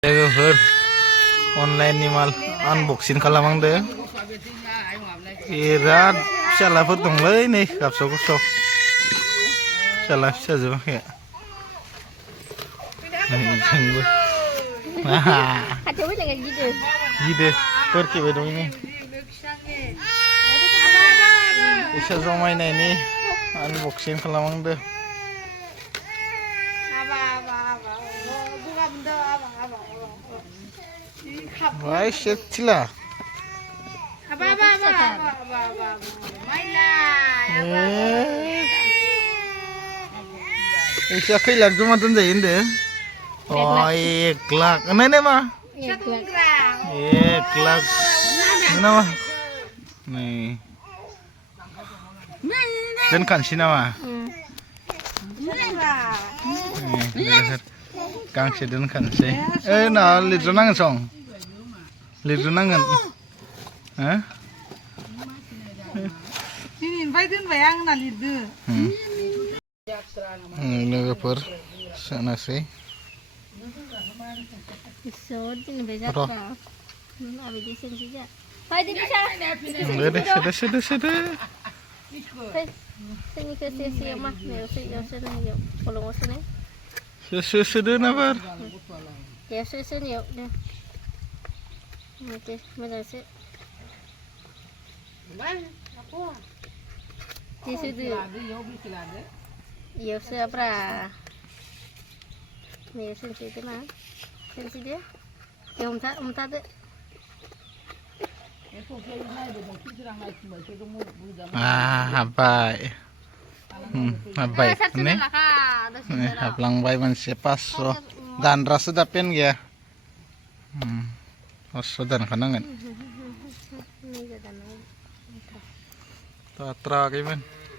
लोगोफोर अनलाइननि माल आनबक्सिं खालामहांदो बिराद फिसालाफोर दंलै नै गाबस' गुबस' फिसाला फिसाजोबाखै जोंबो गिदिर फोरखिबाय दं नै फैसा जमायनायनि आनबक्सिं खालामहांदो Why sila? Isa kailan kumatun sa hindi? Oh, iklak. Ano na ma? Iklak. Ano ma? Nih. Dan kan sih nama? Kang sih dan kan sih. Nah, lihat nangan song. Lihat nangan. Hah? Ini invited bayang na lihat. Nagapur sana sih. Isod ini bejat pa. Abi disen saja. Hai di bisa. Sudah. Sini ke sisi mah, nih sini yuk. Polong sini. Sudah nabar. Ya sini yuk deh. Oke, mana sih? Di situ. Ya siapa? Nih sini situ mah. Sini dia. Ya umta deh. Habay. Habay. Ini. Hablang bay man sipas so. Dan rasa dapin ya. So dan kanangan. Tatra kayak man.